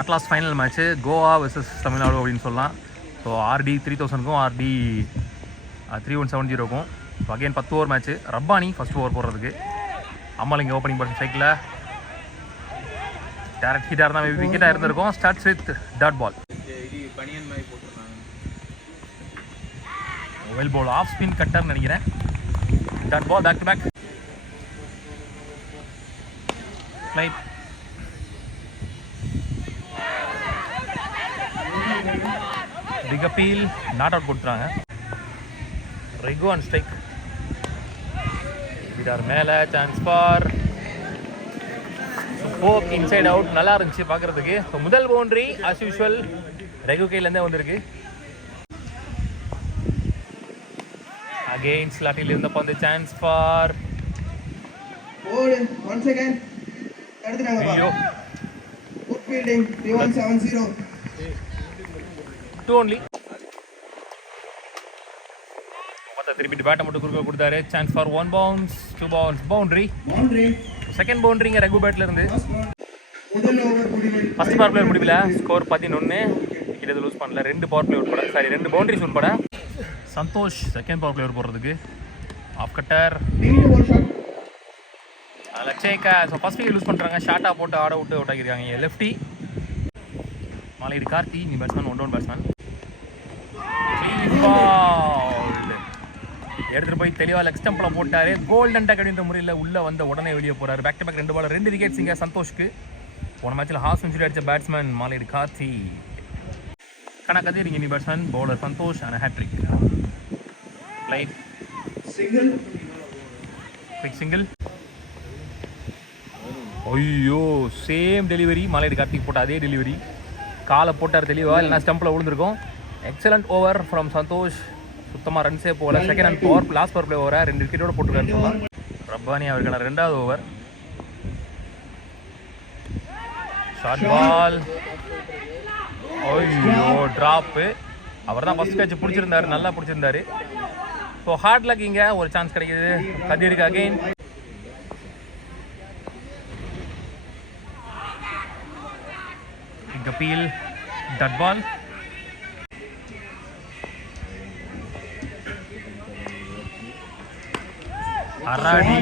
At last final match Goa versus Tamil Nadu அப்படின்னு சொல்லலாம். So ஆர்டி 3000க்கும் ஆர்டி 3170க்கும். So again 10 over match. Rabbani first over போடுறதுக்கு. அம்மாலிங்க ஓப்பனிங் பர்சன் சைக்கிளில் டேரக்ட் ஹிட்டாக இருந்தால் மேபி விக்கெட்டாக இருந்திருக்கும். Starts with dot ball. Well ball off spin கட்டர்னு நினைக்கிறேன். Dot ball back to back. Flight big appeal not out கொடுத்துறாங்க. Raghu and strike. விடார் மேலே chance for poke inside out. நல்லா இருந்துச்சு பார்க்குறதுக்கு. ஸோ முதல் பவுண்டரி ஆஸ் யூஷுவல் ரெகு கையிலேருந்தே வந்திருக்கு. அகெயின் ஸ்லாட்டில் இருந்தப்போ அந்த சான்ஸ் ஃபார் ஐயோ டூ ஒன்லி. திருப்பிட்டு பேட்டை மட்டும் குறுக்க கொடுத்தாரு. Chance for 1 bounce 2 bounce boundary. Second பவுண்டரிங்க ரகு பேட்ல இருந்து. ஃபர்ஸ்ட் பவர் பிளேயர் முடிவில் ஸ்கோர் 11. விக்கெட் எதுவும் லூஸ் பண்ணல. 2 பவர் பிளே உட்பட 2 பவுண்டரிஸ் உட்பட. சந்தோஷ் செகண்ட் பவர் பிளேயர் போடுறதுக்கு. ஆஃப் கட்டர் லட்சேக்கா. ஸோ ஃபர்ஸ்ட் விக்கெட் லூஸ் பண்ணுறாங்க. ஷார்ட்டாக போட்டு ஆட விட்டு அவுட் ஆகியிருக்காங்க. லெஃப்டி மாலையீடு கார்த்தி. நீ பேட்ஸ்மேன் 1 down பேட்ஸ்மேன். எடுத்துகிட்டு போய் தெளிவாக லெக் ஸ்டம்பில் போட்டார். கோல்டன் டக் அப்படின்ற முறையில் உள்ளே வந்த உடனே வெளியே போகிறார். Back to back 2 ball 2 wickets இங்கே சந்தோஷ்க்கு. போன மேட்ச்சில் ஹாஃப் செஞ்சுரி அடித்த பேட்ஸ்மேன் மாலையீடு கார்த்தி. கணக்கதே நீ batsman bowler Santhosh and hattrick. Light quick single. ஐயோ சேம் டெலிவரி. மாலையீடு கார்த்திக் போட்ட அதே டெலிவரி. காலை போட்டார் தெளிவாக, இல்லைனா ஸ்டம்பில் விழுந்திருக்கும். Excellent over from Santhosh. சுத்தமாக ரன்ஸே போகல. Second and power last power play ஓவரை 2 விக்கெட்டோடு போட்டுருக்காருன்னு சொல்லலாம். ரப்பானி அவருக்கான 2வது ஓவர். Short ball. ஐயோ ட்ராப்பு. அவர் தான் ஃபஸ்ட் கேட்ச் பிடிச்சிருந்தாரு. நல்லா பிடிச்சிருந்தாரு. So hard luck. இங்கே ஒரு சான்ஸ் கிடைக்கிது கதிருக்கு. Again Kapil dot ball. Aradi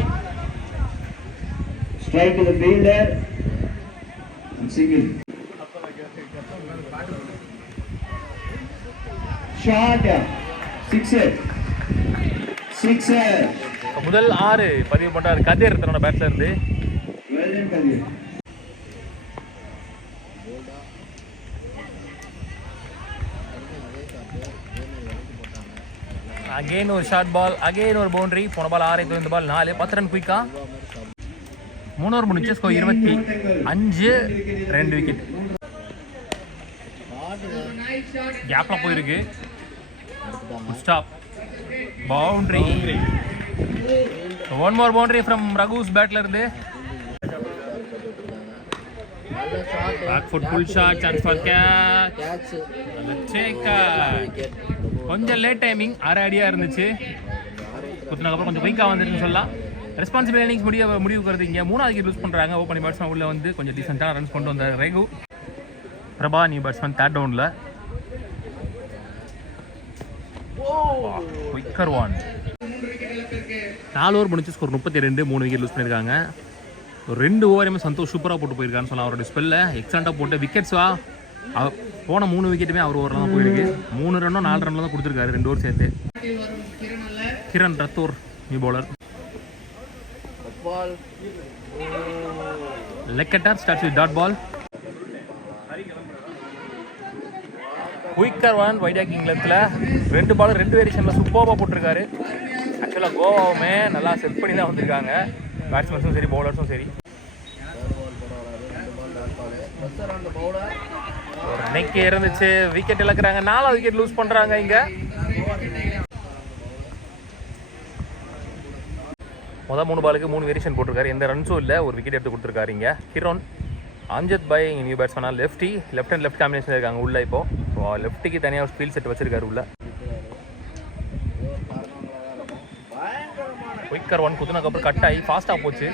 strike to the fielder and single. Shot sixer. முதல் 6 பதிவு பண்ணார் கதிர் தன்னோட பேட்ல இருந்து. Well done கதிர். அகெயின் ஒரு ஷார்ட் பால். அகெயின் ஒரு பவுண்டரி. போன பால் 6, இந்த பால் 4. 10 ரன் குயிக்கா. 3 ஓவர் முடிச்சு. ஸ்கோர் 25. 2 விக்கெட். கேப்ல போயிருக்கு. Stop boundary. 1 more boundary from Raghu's பேட்ல இருந்து. Back foot full shot. Chance for catch. கொஞ்சம் லேட் டைமிங். 6 அடியாக இருந்துச்சு. குத்துனதுக்கப்புறம் கொஞ்சம் குயிக்காக வந்துருக்குன்னு சொல்லலாம். ரெஸ்பான்சிபிள் இன்னிங்ஸ் முடிவுக்கு வருது. இங்கே 3வது விக்கெட் லூஸ் பண்ணுறாங்க. ஓப்பனிங் பேட்ஸ்மேன் உள்ளே வந்து கொஞ்சம் டீசெண்டாக ரன்ஸ் கொண்டு வந்தார் ரெகு. பிரபா நியூ பேட்ஸ்மேன் 3rd டவுனில். குயிக்கர் 1. 4 ஓவர் முடிச்சு ஸ்கோர் 32. 3 விக்கெட் லூஸ் பண்ணியிருக்காங்க. ஒரு 2 ஓவரையுமே சந்தோஷ் சூப்பராக போட்டு போயிருக்கான்னு சொல்லலாம். அவரோட ஸ்பெல்ல எக்ஸலண்ட்டாக போட்டு விக்கெட்ஸா போன 3 விக்கெட்டுமே அவர் ஓவரில் தான் போயிருக்கு. 3 ரன்னோ 4 ரன்னில் தான் கொடுத்துருக்காரு 2 ஓவர் சேர்த்து. Kiran Rathore new bowler. Leg cutter starts with dot ball. Quicker 1 வைடாக்கிங் லெஃப்டில். 2 பால் 2 வேரியேஷனில் சூப்பராக போட்டிருக்காரு. ஆக்சுவலாக கோவாவுமே நல்லா செட் பண்ணி தான் வந்திருக்காங்க. பேட்ஸ்மேன்ஸும் சரி பவுலர்ஸும் சரி. ஒரு நெக்கே இருந்துச்சு. விக்கெட் இழக்கிறாங்க. 4வது விக்கெட் லூஸ் பண்ணுறாங்க. இங்கே முதல் 3 பாலுக்கு 3 வேரியேஷன் போட்டிருக்காரு. எந்த ரன்ஸும் இல்லை. ஒரு விக்கெட் எடுத்து கொடுத்துருக்காரு. இங்கே கிரோன் அம்ஜத் பாய் நியூ பேட்ஸ்மேனா. Lefty left and left combination இருக்காங்க உள்ளே. இப்போ லெஃப்டிக்கு தனியாக ஒரு ஸ்பீல் செட் வச்சிருக்காரு உள்ள. குயிக்கர் 1 குத்துனதுக்கப்புறம் கட் ஆகி ஃபாஸ்ட்டாக போச்சு.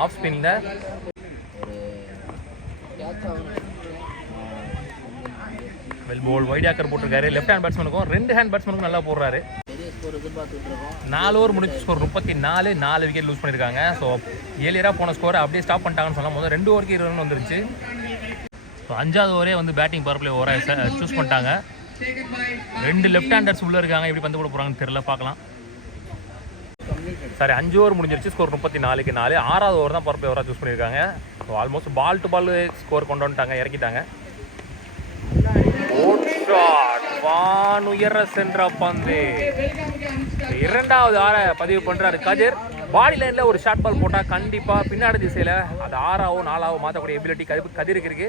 ஆஃப் ஸ்பின்னில் வெல் போல் வைட் ஆக்கர் போட்டிருக்காரு. லெஃப்ட் ஹேண்ட் பேட்ஸ்மேனுக்கும் 2 ஹேண்ட் பேட்ஸ்மேனுக்கும் நல்லா போடுறாரு. 4 ஓவர் முடிச்சு ஸ்கோர் 34, 4 விக்கெட் லூஸ் பண்ணியிருக்காங்க. ஸோ ஏலியராக போன ஸ்கோரை அப்படியே ஸ்டாப் பண்ணிட்டாங்கன்னு சொல்லலாம். முதல் 2 ஓவருக்கு 20 ரன் வந்துருச்சு. ஸோ 5வது ஓவரே வந்து பேட்டிங் பவர் பிளே ஓவராக சூஸ் பண்ணிட்டாங்க. 2 லெஃப்ட் ஹேண்டர்ஸ் உள்ளே இருக்காங்க. எப்படி பந்து போட போகிறாங்கன்னு தெரியல, பார்க்கலாம். சரி, 5 ஓவர் முடிஞ்சிருச்சு. ஸ்கோர் 34க்கு 4. 6வது ஓவர் தான் பவர் பிளே ஓவராக சூஸ் பண்ணியிருக்காங்க. So almost ball to ball score கொண்டு வந்துட்டாங்க, இறக்கிட்டாங்க. வானுயர சென்ற பந்து 2வது ஆற பதிவு பண்றாரு கதிர். பாடி லைன்ல ஒரு ஷார்ட் பால் போட்டா கண்டிப்பா பின்னாடி திசையில அது 6ஆவோ 4ஆவோ மாத்தக்கூடிய எபிலிட்டி கதிருக்கு இருக்கு.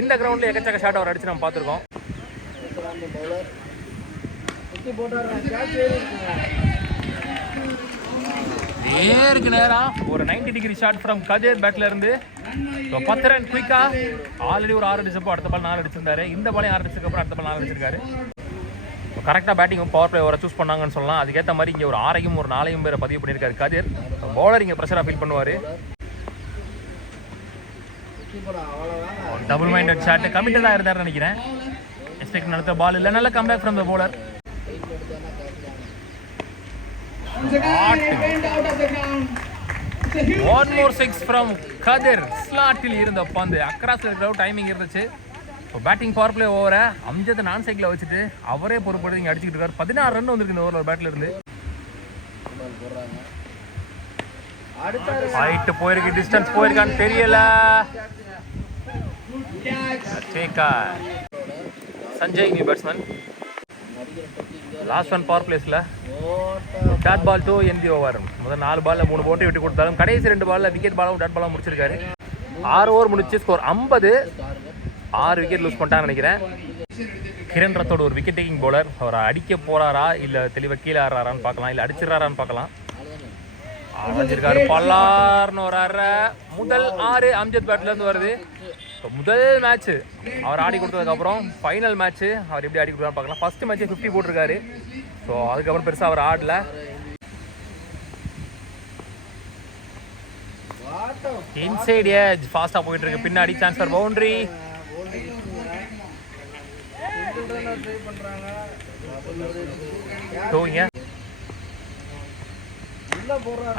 இந்த கிரவுண்ட்ல எக்கச்சக்க ஷாட் அவர் அடிச்சு நம்ம பார்த்துருக்கோம். நேருக்கு நேரா ஒரு 90 டிகிரி ஷாட் ஃப்ரம் கதிர் பேட்ல இருந்து. 10 ரன் குயிக்கா. ஆல்ரெடி ஒரு 6 அடிச்சப்போ அடுத்த பால் 4 அடிச்சிருந்தாரு. இந்த பாலையும் 6 அடிச்சதுக்கு அப்புறம் அடுத்த பால் 4 அடிச்சிருக்காரு. கரெக்டாக பேட்டிங் பவர் பிளே ஓவரை சூஸ் பண்ணாங்கன்னு சொல்லலாம். அதுக்கேற்ற மாதிரி இங்கே ஒரு 6ஐயும் ஒரு 4ஐயும் பேரை பதிவு பண்ணியிருக்காரு கதிர். பவுலர் இங்கே ப்ரெஷராக ஃபீல் பண்ணுவார். டபுள் மைண்டட் ஷாட் கமிட்டடாக இருந்தாருன்னு நினைக்கிறேன். எக்ஸ்பெக்ட் நடத்த பால் இல்லை. நல்ல comeback from the bowler. One more 6 from கதிர். ஸ்லாட்டில் இருந்த பந்து அக்ராஸ்ல இருக்கிற டைமிங் இருந்துச்சு. ஸோ பேட்டிங் பவர் பிளே ஓவரை அம்ஜத்தை நான் சைக்கில் வச்சுட்டு அவரே பொறுப்போடு இங்கே அடிச்சுக்கிட்டு இருக்காரு. 16 ரன் வந்துருக்கு இந்த ஓவரில் பேட்டில் இருந்து. ஹைட்டு போயிருக்கு, டிஸ்டன்ஸ் போயிருக்கான்னு தெரியல. Sanjay new batsman. Last one power பிளேஸில் dot ball 2 in the over. முதல் 4 பாலில் 3 போட்டு விட்டு கொடுத்தாலும் கடைசி 2 பாலில் விக்கெட் பாலும் டாட் பாலும் முடிச்சிருக்காரு. 6 ஓவர் முடிச்சு ஸ்கோர் 50. 6 விக்கெட் லூஸ் பண்ணிட்டான்னு நினைக்கிறேன். கிரண் ரத்தோட ஒரு விக்கெட் டேக்கிங் பவுலர். அவர் அடிக்க போறாரா இல்லை தெளிவாக கீழே ஆடுறாரான்னு பார்க்கலாம், இல்லை அடிச்சிடறாரான்னு பார்க்கலாம். அடிச்சிருக்காரு பல்லார்னு ஒரு அரை. முதல் 6 அம்ஜத் பேட்லேருந்து வருது. முதல் மேட்ச் அவர் ஆடி கொடுத்ததுக்கப்புறம் ஃபைனல் மேட்ச் அவர் எப்படி ஆடி கொடுக்குறான்னு பார்க்கலாம். ஃபர்ஸ்ட் மேட்ச்சே 50 போட்டிருக்காரு. ஸோ அதுக்கப்புறம் பெருசாக அவர் ஆடல. இன்சைட் ஏஜ் ஃபாஸ்ட்டாக போயிட்டு இருக்கு. பின்னாடி chance for boundary.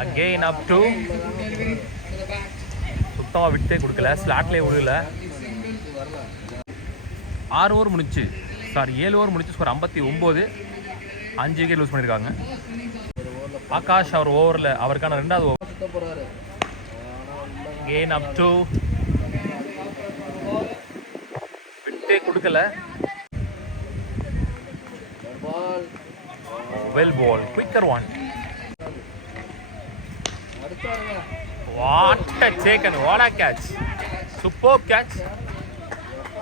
Again up to சுத்தமாக விட்டே கொடுக்கல, ஸ்லாட்லேயே விடல. 6 ஓவர் முடிச்சு 7 ஓவர் முடிச்சு ஸ்கோர் 59. 5 விக்கெட் லூஸ் பண்ணியிருக்காங்க. ஆகாஷ் அவர் ஓவரில் அவருக்கான 2வது ஓவர். அகெயின் அப் டு விட்டே கொடுக்கல. Well ball, quicker one. What a taken, what a catch. Superb catch.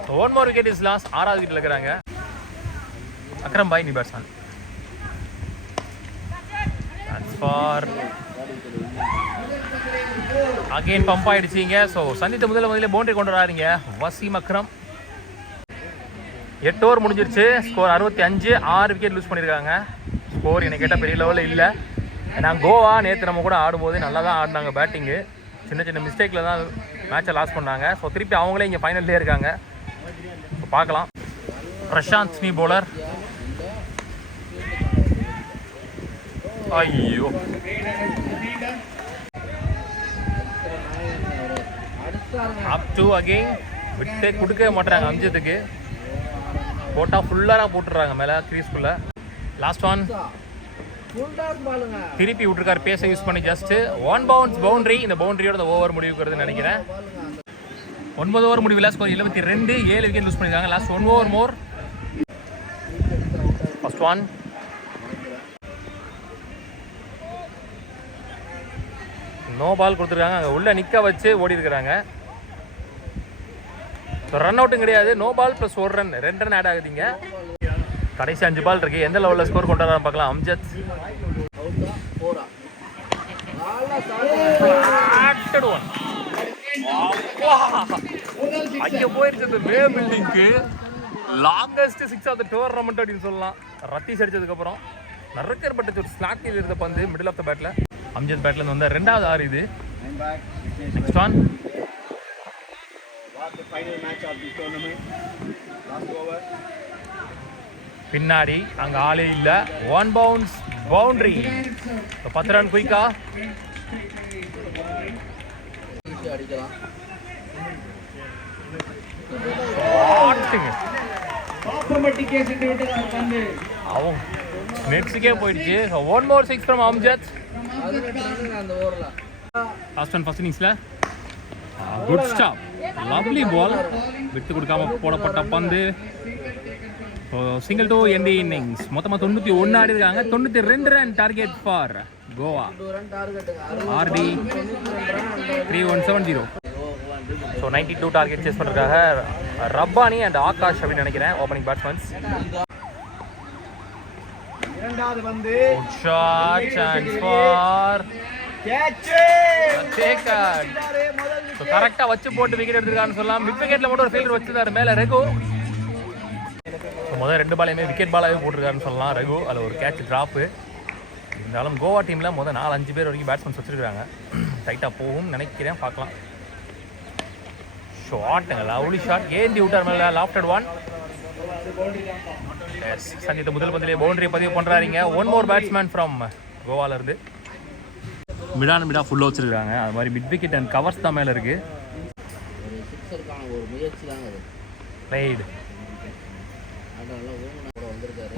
So one more wicket is lost. 6வது விக்கெட்ல இருக்காங்க. Akram bhai new batsman. That's for again bump ஆயிடுச்சிங்க. ஸோ சந்தித்த முதல்ல பவுண்டரி கொண்டு வராருங்க வசீம் அக்ரம். 8 ஓவர் முடிஞ்சிருச்சு. ஸ்கோர் 65. 6 விக்கெட் லூஸ் பண்ணியிருக்காங்க. ஸ்கோர் எனக்கு கேட்டால் பெரிய லெவலில் இல்லை. நான் கோவா நேற்று நம்ம கூட ஆடும்போது நல்லா தான் ஆடினாங்க. பேட்டிங்கு சின்ன சின்ன மிஸ்டேக்கில் தான் மேட்சை லாஸ் பண்ணாங்க. ஸோ திருப்பி அவங்களே இங்கே ஃபைனல்லே இருக்காங்க. பார்க்கலாம். பிரசாந்த் ஸ்னி பவுலர். ஐயோ, அப் டு அகெயின் விட்டே கொடுக்கவே மாட்டுறாங்க அம்ஜத்துக்கு. போட்டால் ஃபுல்லாக போட்டுடுறாங்க மேலே க்ரீஸ்குள்ளே. லாஸ்ட் ஒன் திருப்பி விட்டுருக்காரு பேச யூஸ் பண்ணி. Just 1 bounce boundary. இந்த பவுண்டரியோட ஓவர் முடிவுக்குறதுன்னு நினைக்கிறேன். 9 ஓவர் முடிவில் ஸ்கோர் 72. 7 விக்கெட் லூஸ் பண்ணியிருக்காங்க. லாஸ்ட் 1 ஓவர் மோர். ஃபர்ஸ்ட் ஒன் நோ பால் கொடுத்துருக்காங்க. அங்கே உள்ள நிற்க வச்சு ஓடி இருக்கிறாங்க. ரன் அவுட்டும் கிடையாது. No ball plus 1 run, 2 run add ஆகுதுங்க. கடைசி 5 பால் இருக்கு. எந்த லெவலில் ஸ்கோர் கொண்டு வர பார்க்கலாம். அம்ஜத் அங்கே போயிருச்சு மே பில்டிங்க்கு. லாங்கஸ்ட் 6 ஆஃப் த டோர்னமெண்ட் அப்படின்னு சொல்லலாம். ரத்தீஸ் அடிச்சதுக்கப்புறம் நறுக்கப்பட்ட ஒரு ஸ்லாட்டில் இருந்த பந்து மிடில் ஆஃப் த பேட்டில் அம்ஜத் பேட்லேருந்து வந்த 2வது 6 இது. நெக்ஸ்ட் ஒன் பின்னாடி அங்கே ஆளே இல்லை. 1 பவுன்ஸ் பவுண்டரி. 10 ரன் குயிக்கா அடிக்கலாம். அவன் நெட்ஸுக்கே போயிடுச்சு. 1 more 6 from அம்ஜத். அந்த ஓவர்ல லாஸ்ட் ஒன் ஃபர்ஸ்ட் இன்னிங்ஸில் குட் ஸ்டாப், லவ்லி பால், விட்டு கொடுக்காம போடப்பட்ட பந்து. Single to end innings. மொத்தமாக 91 ஆடி இருக்காங்க. 92 ரன் டார்கெட் ஃபார் கோவா. ஆர்டி 3170. ஸோ 92 டார்கெட் சேஸ் பண்ணுறதுக்காக ரப்பானி அண்ட் ஆகாஷ் அப்படின்னு நினைக்கிறேன் ஓப்பனிங் பேட்ஸ்மேன்ஸ். இரண்டாவது வந்து சான்ஸ் ஃபார் கரெக்டாக வச்சு போட்டு விக்கெட் எடுத்துருக்கான்னு சொல்லலாம். மிட் விக்கெட்டில் மட்டும் ஒரு ஃபீல்டர் வச்சுருந்தாரு மேலே ரகு. முதல் 2 பாலையுமே விக்கெட் பாலாகவே போட்டிருக்காருன்னு சொல்லலாம் ரகு. அதில் ஒரு கேட்ச் ட்ராப்பு. இருந்தாலும் கோவா டீமில் முதல் 4-5 பேர் வரைக்கும் பேட்ஸ்மேன்ஸ் வச்சுருக்காங்க. டைட்டாக போகும் நினைக்கிறேன், பார்க்கலாம். ஷாட்டுங்க, லவ்லி ஷாட். ஏந்தி விட்டார் மேலே லாஃப்டட் ஒன். எஸ், சங்கீத முதல் பந்திலே பவுண்டரியை பதிவு பண்ணுறாருங்க. 1 more பேட்ஸ்மேன் ஃப்ரம் கோவாலேருந்து. மிடா ஃபுல்லாக வச்சுருக்காங்க. அது மாதிரி மிட் விக்கெட் அண்ட் கவர்ஸ் தான் மேலே இருக்குது. ரைடு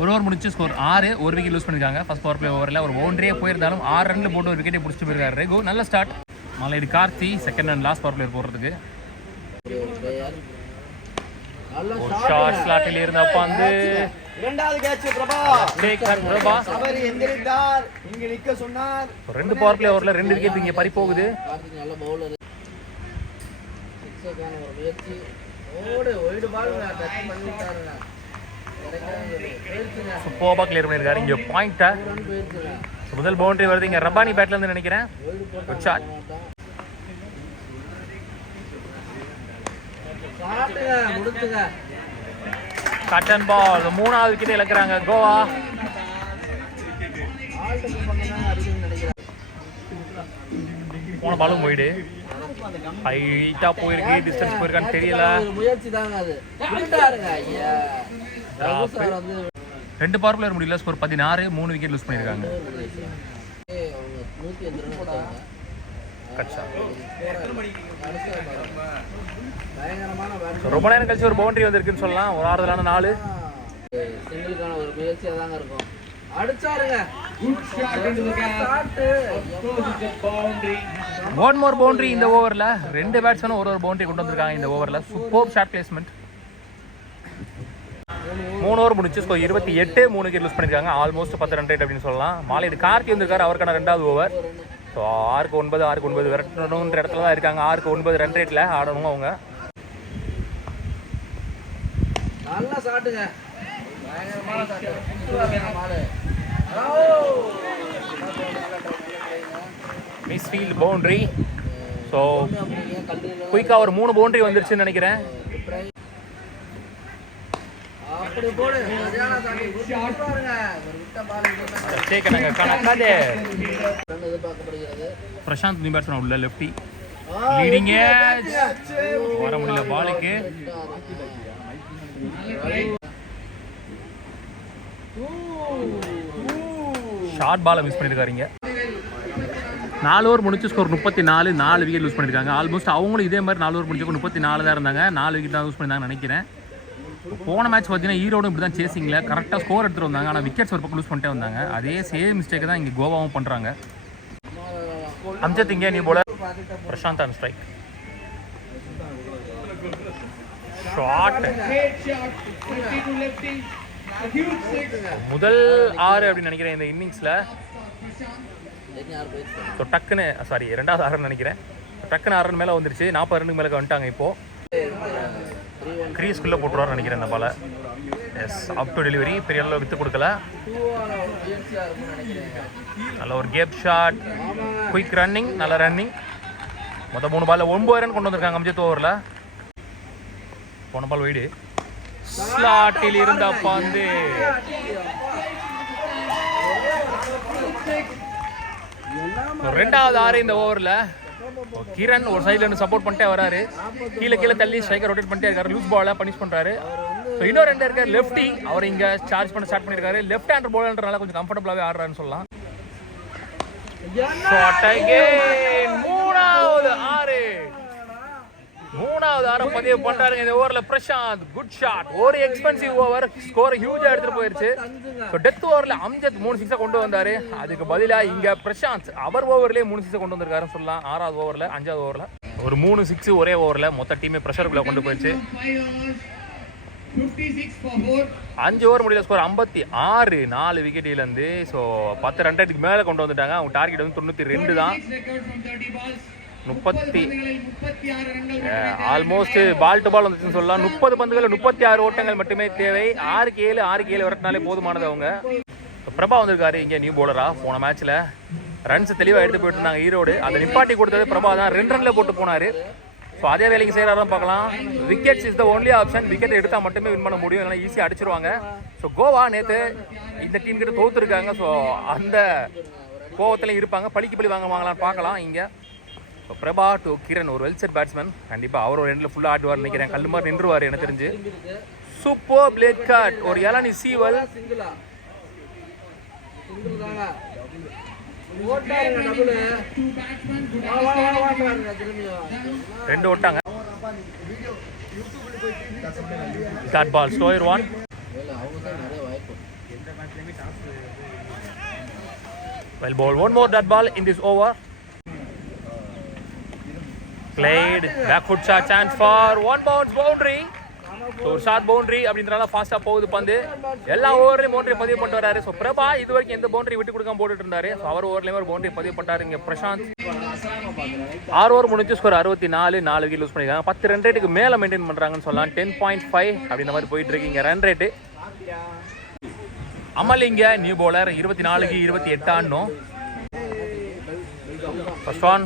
ஒரு ஓவர் முடிச்சு ஸ்கோர் 6. ஒரு விக்கெட் லூஸ் பண்ணியிருக்காங்க. ஃபர்ஸ்ட் பவர் பிளே ஓவரில் ஒரு பவுண்டரியே போயிருந்தாலும் 6 ரனில் போட்டு ஒரு விக்கெட்டை பிடிச்சிட்டு போயிருக்காரு ரெகு. நல்ல ஸ்டார்ட். மலையடி Karthi second and last power player போடுறதுக்கு. ஒரு ஷார்ட் ஸ்லாட்டில் இருந்தப்ப வந்து இரண்டாவது கேட்ச் பிரபா. பிரபா அவர் எந்திரித்தார், இங்க நிக்க சொன்னார். 2 பவர் பிளே ஓவரில் 2 விக்கெட் இங்கே பறி போகுது. நல்ல பவுலர். சிக்ஸுக்கான ஒரு முயற்சி. ஒயிட் பால் டச் பண்ணிட்டாருங்க. சூப்பராக கிளியர் பண்ணியிருக்காரு. இங்கே பாயிண்ட்டை முதல் பவுண்டரி வருது இங்கே ரப்பானி பேட்லேருந்து நினைக்கிறேன். Good shot. Cut and ball. 3வது விக்கெட் இழக்கிறாங்க கோவா. போன பாலும் போயிடு. ஹைட்டா போயிருக்கு, டிஸ்டன்ஸ் போயிருக்கான்னு தெரியல. முயற்சி தாங்க அது. விட்டுட்டாருங்க ஐயா. 2 பவர் பிளேயர் முடியல. ஸ்கோர் 16. 3 விக்கெட் லூஸ் பண்ணியிருக்காங்க. ரொம்ப நேரம் கழிச்சு ஒரு பவுண்டரி வந்திருக்குன்னு சொல்லலாம். ஒரு ஆறுதலான 4. சிங்கிளுக்கான ஒரு முயற்சியா தாங்க இருக்கும். அடிச்சாருங்க. 1 more பவுண்டரி இந்த ஓவரில். 2 பேட்ஸ்மேனும் ஒரு பவுண்டரி கொண்டு வந்திருக்காங்க இந்த ஓவரில். Super shot placement. 3 ஓவர் முடிச்சு ஸ்கோர் 28. 3 விக்கெட் லூஸ் பண்ணியிருக்காங்க. ஆல்மோஸ்ட் 10 ரன் ரேட் அப்படின்னு சொல்லலாம். மாலையீடு கார்த்தி வந்திருக்காரு. அவருக்கான 2வது ஓவர். ஸோ 6க்கு 9 விரட்டணுன்ற இடத்துல தான் இருக்காங்க. 6க்கு 9 ரன் ரேட்டில் ஆடணும் அவங்க. நல்லா சாட்டுங்க. பயங்கரமான shot. Misfield boundary. So குயிக்காக ஒரு 3 பவுண்டரி வந்துருச்சுன்னு நினைக்கிறேன். பிரசாந்த் நியூ பேட்ஸ்மேன் உள்ள லெஃப்டி. லீடிங் எட்ஜ் வர முடியல பாலுக்கு. ஷார்ட் பாலை மிஸ் பண்ணியிருக்காருங்க. 4 ஓவர் முடிச்சு ஸ்கோர் 34. 4 விக்கெட் லூஸ் பண்ணியிருக்காங்க. ஆல்மோஸ்ட் அவங்களும் இதே மாதிரி 4 ஓவர் முடிச்சப்போ 34 தான் இருந்தாங்க. 4 விக்கெட் தான் லூஸ் பண்ணியிருந்தாங்கன்னு நினைக்கிறேன். போன மேட்ச் பார்த்தீங்கன்னா ஈரோடும் இப்படி தான் சேசிங்கில் கரெக்டாக ஸ்கோர் எடுத்துகிட்டு வந்தாங்க. ஆனால் விக்கெட்ஸ் ஒரு பக்கம் லூஸ் பண்ணிட்டே வந்தாங்க. அதே சேம் மிஸ்டேக் தான் இங்கே கோவாவும் பண்ணுறாங்க. அம்ஜத் இங்கே நீ போல. Prashanth on strike. ஷாட். முதல் 6 அப்படின்னு நினைக்கிறேன் இந்த இன்னிங்ஸில். ஸோ டக்குன்னு ரெண்டாவது 6 நினைக்கிறேன். டக்குன்னு 6 ரன் மேலே வந்துருச்சு. 40 ரன்னுக்கு மேலே வந்துட்டாங்க. இப்போது க்ரீஸ்குள்ளே போட்டுருவார்னு நினைக்கிறேன் இந்த பாலை. Yes, up to delivery. பெரிய அளவில் வித்து கொடுக்கல. நல்ல ஒரு கேப் ஷாட். Quick running. நல்ல ரன்னிங். மொத்தம் 3 பாலில் 9 ரன் கொண்டு வந்திருக்காங்க அம்ஜத் ஓவரில். போன பால் வைடு. ஸ்லாட்டில் இருந்த பந்து ரெண்டாவது 6 இந்த ஓவரில். கிரண் ஒரு சைடில் இருந்து சப்போர்ட் பண்ணிட்டே வராரு. கீழே தள்ளி ஸ்ட்ரைக்கர் ரொட்டேட் பண்ணிட்டே இருக்காரு. லூஸ் பாலை பனிஷ் பண்ணுறாரு. ஸோ இன்னொரு ரெண்டு இருக்காரு லெஃப்டி, அவர் இங்கே சார்ஜ் பண்ண ஸ்டார்ட் பண்ணியிருக்காரு. லெஃப்ட் ஹேண்டர் போலன்றனால கொஞ்சம் கம்ஃபர்டபுளாகவே ஆடுறாருன்னு சொல்லலாம். மூணாவது ஆரம் பதிவு பண்றாருங்க இந்த ஓவர்ல பிரசாந்த். குட் ஷாட், ஒரு எக்ஸ்பென்சிவ் ஓவர், ஸ்கோர் ஹியூஜா எடுத்துட்டு போயிருச்சு. ஸோ டெத் ஓவர்ல அம்ஜத் 3 சிக்ஸை கொண்டு வந்தாரு. அதுக்கு பதிலா இங்க பிரசாந்த் அவர் ஓவர்லயே 3 சிக்ஸை கொண்டு வந்திருக்காருன்னு சொல்லலாம். 6வது ஓவர்ல 5வது ஓவர்ல ஒரு 3 சிக்ஸ் ஒரே ஓவர்ல மொத்த டீமே ப்ரெஷருக்குள்ள கொண்டு போயிடுச்சு. 5 ஓவர் முடியல, ஸ்கோர் 56, 4 விக்கெட்டில இருந்து. ஸோ 10 ரன் ரேட்டுக்கு மேல கொண்டு வந்துட்டாங்க. அவங்க டார்கெட் வந்து 92 தான். 30 ஆல்மோஸ்ட் பால் டு பால் வந்துச்சுன்னு சொல்லலாம். 30 பந்துகள் 36 ஓட்டங்கள் மட்டுமே தேவை. 6க்கு 7 வரட்டினாலே போதுமானது. அவங்க பிரபா வந்திருக்காரு இங்கே நியூ பவுலரா. போன மேட்ச்ல ரன்ஸ் தெளிவாக எடுத்து போயிட்டு இருந்தாங்க ஈரோடு. அதை நிப்பாட்டி கொடுத்தது பிரபா தான். 2 ரன்ல போட்டு போனாரு. ஸோ அதே வேலைக்கு செய்யறாரு பார்க்கலாம். Wickets is the only option. Wicket எடுத்தால் மட்டுமே வின் பண்ண முடியும், இல்லைனா ஈஸியாக அடிச்சிருவாங்க. ஸோ கோவா நேற்று இந்த டீம் கிட்ட தோத்துருக்காங்க. ஸோ அந்த கோவத்திலையும் இருப்பாங்க. பழிக்கு பழி வாங்கலாம்னு பார்க்கலாம் இங்கே. ஸோ பிரபா டு கிரண், ஒரு வெல் செட் பேட்ஸ்மேன். கண்டிப்பாக அவர் ஒரு எண்டில் ஃபுல்லாக ஆடுவார் நினைக்கிறேன். கல் மாதிரி நின்றுவார் எனக்கு தெரிஞ்சு. சூப்பர் பிளேக் கட், ஒரு இளநி சீவல். ரெண்டு ஓட்டாங்க. Dot ball, slower 1. Well ball, one more dot ball in this over. Played back foot shot, chance for one bounce boundary. So short boundary அப்படின்றனால ஃபாஸ்ட்டாக போகுது பந்து. எல்லா ஓவர்லையும் பவுண்டரி பதிவு பண்ணிட்டு வராரு. ஸோ பிரபா இது வரைக்கும் எந்த பவுண்டரி விட்டு கொடுக்காம போட்டுட்டு இருந்தாரு. ஸோ அவர் ஓவர்லேயும் ஒரு பவுண்டரி பதிவு பண்ணிட்டாரு. இங்கே பிரசாந்த் 6 ஓவர் முடிஞ்சு ஸ்கோர் 64, 4 விக்கெட் லூஸ் பண்ணியிருக்காங்க. 10 ரன் ரேட்டுக்கு மேலே மெயின்டைன் பண்ணுறாங்கன்னு சொல்லலாம். 10.5 அப்படின்ற மாதிரி போயிட்டு இருக்கு இங்கே ரன் ரேட்டு. அமல் இங்கே நியூ பவுலர், 24க்கு 28 ஆடணும். First one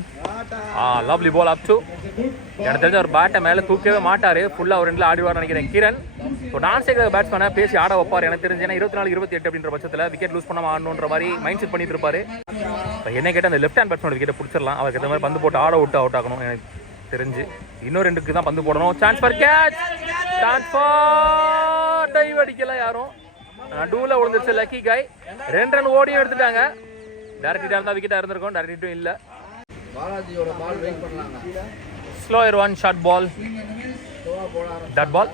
lovely ball up to. எனக்கு தெரிஞ்ச ஒரு பேட்டை மேலே தூக்கவே மாட்டார். ஃபுல்லாக ஒரு ரெண்டில் ஆடிவார் நினைக்கிறேன் கிரண். ஸோ நான் சேர்க்கிற பேட்ஸ்மேனை பேசி ஆட வைப்பார் எனக்கு தெரிஞ்சு. ஏன்னா 24-28 அப்படின்ற பட்சத்தில் விக்கெட் லூஸ் பண்ணாமல் ஆடணுன்ற மாதிரி மைண்ட் செட் பண்ணிட்டு இருப்பாரு. என்ன கேட்டால் அந்த லெஃப்ட் ஹேண்ட் பேட்ஸ்மேன் விக்கெட்டை பிடிச்சிடலாம். அவருக்கு ஏற்ற மாதிரி பந்து போட்டு ஆட விட்டு அவுட் ஆகணும் எனக்கு தெரிஞ்சு. இன்னும் 2க்கு தான் பந்து போடணும். Chance for catch, chance for dive அடிக்கல யாரும். நடுவில் விழுந்துருச்சு லக்கி காய். 2 ரன் ஓடியும் எடுத்துட்டாங்க. டேரக்டாக இருந்தால் விக்கெட்டாக இருந்திருக்கும். டேரக்டும் இல்லை. பாலாஜியோட பால் வெயிட் பண்ணாங்க. Slower 1 short ball, dot ball.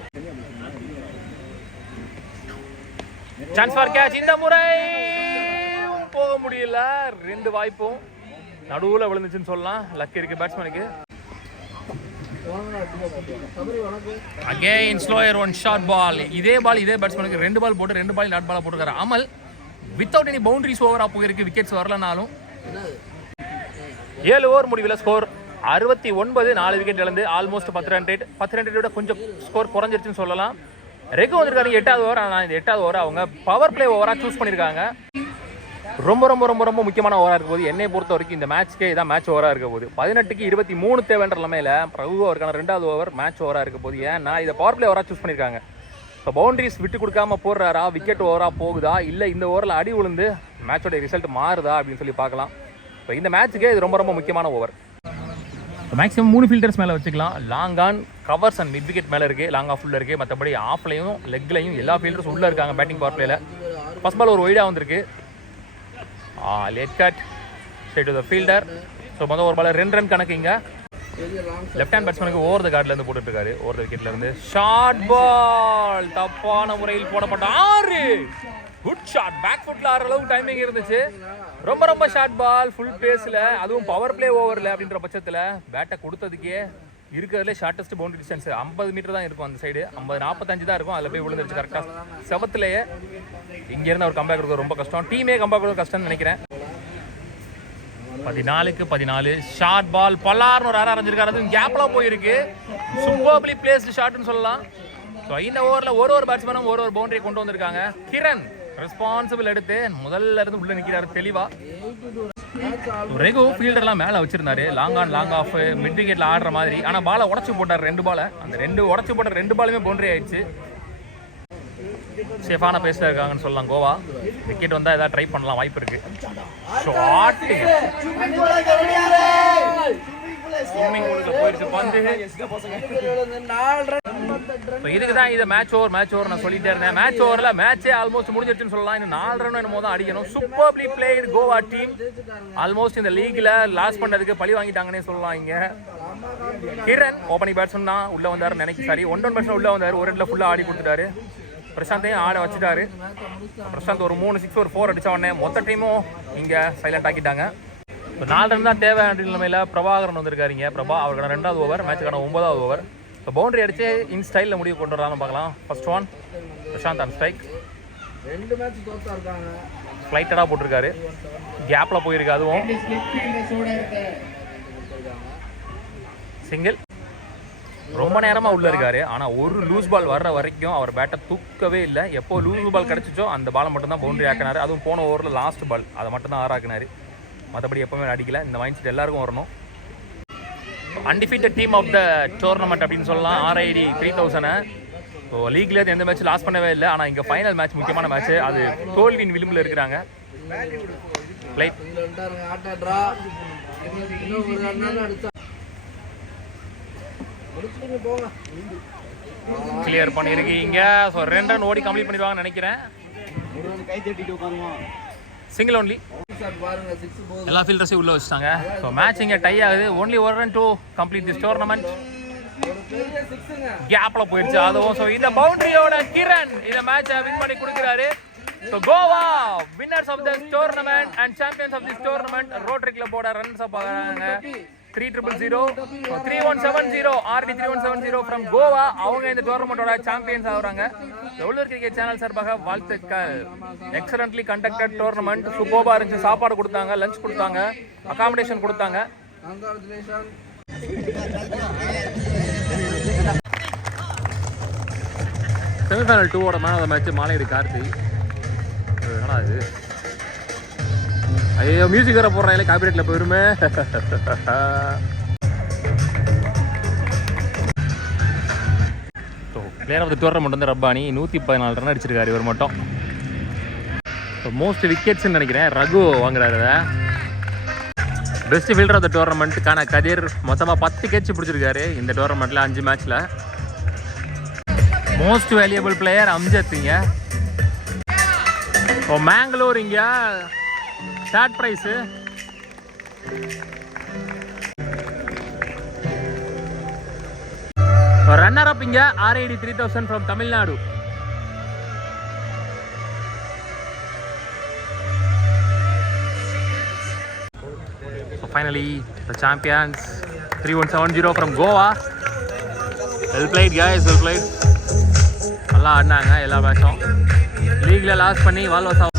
Chance for catch. இந்த முறை போக முடியல. 2 வாய்ப்பும் நடுவில் விழுந்துச்சுன்னு சொல்லலாம். லக் இருக்கு பேட்ஸ்மேனுக்கு. Again slower 1 short ball. இதே பேட்ஸ்மேனுக்கு 2 பால் போட்டு 2 பால் டாட் பாலாக போட்டுருக்காரு அமல். வித்தவுட் எனி பவுண்டரிஸ் ஓவராக போயிருக்கு. விக்கெட்ஸ் வரலனாலும் 7 ஓவர் முடிவில் ஸ்கோர் 69, 4 விக்கெட் இழந்து ஆல்மோஸ்ட் 10 ரன் ரேட். 10 ரன் ரேட்டோட கொஞ்சம் ஸ்கோர் குறைஞ்சிருச்சுன்னு சொல்லலாம். ரெகு வந்திருக்காரு 8வது ஓவர். ஆனால் இந்த 8வது ஓவர் அவங்க பவர் பிளே ஓவராக சூஸ் பண்ணியிருக்காங்க. ரொம்ப ரொம்ப ரொம்ப ரொம்ப முக்கியமான ஓவராக இருக்க போது. என்னை பொறுத்த வரைக்கும் இந்த மேட்ச்க்கே இதான் மேட்ச் ஓவராக இருக்க போது. 18க்கு 23 தேவைன்ற நிலைமையில் ரகு அவருக்கான 2வது ஓவர் மேட்ச் ஓவராக இருக்க போது. ஏன்னா இதை பவர் பிளே ஓவராக சூஸ் பண்ணியிருக்காங்க. இப்போ பவுண்டரிஸ் விட்டு கொடுக்காம போடுறாரா, விக்கெட் ஓவராக போகுதா, இல்லை இந்த ஓவரில் அடி விழுந்து மேட்சோட ரிசல்ட் மாறுதா அப்படின்னு சொல்லி பார்க்கலாம். இப்போ இந்த மேட்ச்சுக்கே இது ரொம்ப ரொம்ப முக்கியமான ஓவர். மேக்ஸிமம் 3 ஃபீல்டர்ஸ் மேலே வச்சுக்கலாம். Long on, covers and mid wicket மேலே இருக்குது. லாங் ஆஃப் உள்ள இருக்குது. மற்றபடி ஆஃப்லையும் லெக்லையும் எல்லா ஃபீல்டர்ஸ் உள்ளே இருக்காங்க பேட்டிங் பவர் பிளேயில். ஃபர்ஸ்ட் பால் ஒரு ஒய்டாக வந்திருக்கு. Late cut straight to the fielder. So மொதல் ஒரு பால் 2 ரன் கணக்கு. இங்கே லெஃப்ட் ஹேண்ட் பேட்ஸ்மேனுக்கு ஓவர் த கார்ட்லேருந்து போட்டுருக்காரு. ஓவர் த விக்கெட்லேருந்து ஷார்ட் பால் தப்பான முறையில் போடப்பட்ட 6. Good shot. பேக் ஃபுட்டில் ஆடுற அளவுக்கு டைமிங் இருந்துச்சு. ரொம்ப ரொம்ப ஷார்ட் பால் ஃபுல் பேஸில், அதுவும் பவர் பிளே ஓவரில் அப்படின்ற பட்சத்தில் பேட்டை கொடுத்ததுக்கே இருக்கிறதுலே ஷார்ட்டஸ்ட் பவுண்டரி டிஸ்டன்ஸ் 50 மீட்டர் தான் இருக்கும். அந்த சைடு 50-45 தான் இருக்கும். அதில் போய் விழுந்துருச்சு கரெக்டாக செவத்துலேயே. இங்கேருந்து அவர் கம்பேக் கொடுக்க ரொம்ப கஷ்டம். டீமே கம்பேக் கொடுக்க கஷ்டம்னு நினைக்கிறேன். 14க்கு 14 ஷார்ட் பால். பல்லார்னு ஒரு அரைஞ்சிருக்காரு. அதுவும் கேப்லாம் போயிருக்கு. சூப்பர்லி பிளேஸ்டு ஷாட்னு சொல்லலாம். ஸோ இந்த ஓவரில் ஒரு பேட்ஸ்மேனும் ஒரு பவுண்டரி கொண்டு வந்திருக்காங்க. கிரண் ரெஸ்பான்சிபிள் எடுத்து முதல்ல இருந்து உள்ள நிற்கிறாரு தெளிவா. ரெகு ஃபீல்டர்லாம் மேலே வச்சிருந்தாரு. Long on long off mid விக்கெட்ல ஆடுற மாதிரி. ஆனால் பாலை உடச்சு போட்டார் 2 பாலை. அந்த 2 உடச்சு போட்ட 2 பாலுமே பவுண்டரி ஆயிடுச்சு. சேஃபான பேஸ்ல இருக்காங்கன்னு சொல்லலாம் கோவா. விக்கெட் வந்தால் ஏதாவது ட்ரை பண்ணலாம், வாய்ப்பு இருக்கு. ஷாட் ஸ்விம்மிங் பூலுக்குள்ள போயிடுச்சு பந்து. இதுக்கு தான் இது மேட்ச் ஓவர் நான் சொல்லிட்டே இருந்தேன். மேட்ச் ஓவர்ல மேட்சே ஆல்மோஸ்ட் முடிஞ்சிருச்சுன்னு சொல்லலாம். இன்னும் 4 ரன் என்னமோ தான் அடிக்கணும். Superbly played Goa team. Almost இந்த லீக்ல லாஸ் பண்ணதுக்கு பழி வாங்கிட்டாங்கன்னே சொல்லலாம். இங்க கிரண் ஓப்பனிங் பேட்ஸ்மேன் தான் உள்ள வந்தாரு நினைக்க. சாரி 1 பேட்ஸ்மேன் உள்ள வந்தாரு. ஒரு இடத்துல ஃபுல்லா ஆடி கொடுத்துட்டாரு. பிரசாந்தையும் ஆட வச்சுட்டாரு. பிரசாந்த் ஒரு 3 6 ஒரு 4 அடிச்ச உடனே மொத்த டீமும் இங்க சைலண்ட் ஆக்கிட்டாங்க. 4 ரன் தான் தேவை நிலைமையில பிரபாகரன் வந்திருக்காருங்க. பிரபா அவருக்கான 2வது ஓவர், மேட்சுக்கான 9வது ஓவர். இப்போ பவுண்டரி அடிச்சு இன் ஸ்டைலில் முடிவு கொண்டு வரான்னு பார்க்கலாம். First one Prashanth on strike. 2 match தோத்தா இருக்காங்க. ஃப்ளைட்டடாக போட்டிருக்காரு. கேப்பில் போயிருக்கு. அதுவும் சிங்கிள். ரொம்ப நேரமாக உள்ளே இருக்காரு. ஆனால் ஒரு லூஸ் பால் வர்ற வரைக்கும் அவர் பேட்டை தூக்கவே இல்லை. எப்போ லூஸ் பால் கிடச்சிச்சோ அந்த பாலை மட்டும்தான் பவுண்டரி ஆக்கினார். அதுவும் போன ஓவரில் லாஸ்ட் பால் அதை மட்டும்தான் ஆறாக்கினார். மற்றபடி எப்போவுமே அடிக்கல. இந்த மைண்ட் செட் எல்லாருக்கும் வரணும். Undefeated team of the tournament அப்படின்னு சொல்லலாம். RID 3000. ஸோ லீக்ல எந்த மேட்ச் லாஸ் பண்ணவே இல்லை. ஆனால் இங்கே ஃபைனல் மேட்ச் முக்கியமான மேட்ச். அது தோல்வியின் விளிம்பில் இருக்கிறாங்க. பிளேட் கிளியர் பண்ணியிருக்கீங்க. ஸோ 2 ரன் ஓடி கம்ப்ளீட் பண்ணிடுவாங்கன்னு நினைக்கிறேன். Single only. எல்லா ஃபீல்டர்ஸையும் உள்ள வச்சுட்டாங்க. ஸோ மேட்ச் இங்கே டை ஆகுது. Only 1 run to complete this tournament. கேப்ல போயிடுச்சு அதுவும். ஸோ இந்த பவுண்டரியோட கிரண் இந்த மேட்சை வின் பண்ணி கொடுக்குறாரு. So Goa winners of the tournament and champions of this tournament. Rotary கிளப்போட ரன்ஸ் பார்க்குறாங்க 3000. 3170 RD 3170 ஃப்ரம் கோவா. அவங்க இந்த டோர்னமெண்டோட சாம்பியன்ஸ் ஆகுறாங்க. உள்ளூர் கிரிக்கெட் சேனல் சார்பாக வாழ்த்துக்கள். Excellently conducted tournament. சூப்பராக இருந்துச்சு. சாப்பாடு கொடுத்தாங்க, லஞ்ச் கொடுத்தாங்க, அகாமடேஷன் கொடுத்தாங்க. செமிஃபைனல் 2ஓட மேன் ஆஃப் த மேட்ச் மாலையீடு கார்த்தி. என்னடா இது? ஐயோ மியூசிக் வேற போடுறாங்களே, காப்பிரைட்ல போயிருமே. பிளேயர் ஆஃப் த டோர்னமெண்ட் வந்து ரப்பானி 114 ரன் அடிச்சிருக்காரு இவர் மட்டும். மோஸ்ட் விக்கெட்ஸ்ன்னு நினைக்கிறேன் ரகு வாங்குறாரு. பெஸ்ட் ஃபீல்டர் ஆஃப் த டோர்னமெண்ட்டுக்கான கதிர் மொத்தமாக 10 கேட்ச் பிடிச்சிருக்காரு இந்த டோர்னமெண்ட்டில் 5 மேட்ச்சில். மோஸ்ட் வேல்யூபிள் பிளேயர் அம்ஜத் இங்கே. இப்போ மேங்களூர் இங்கே தேர்ட் ப்ரைஸு. ரன்னர் அப் இங்கே RID 3000 from Tamil Nadu. So finally the champions 3170 from Goa. Well played guys, well played. நல்லா ஆடினாங்க எல்லா மேட்சும். லீக்ல லாஸ் பண்ணி வால்வாஸ்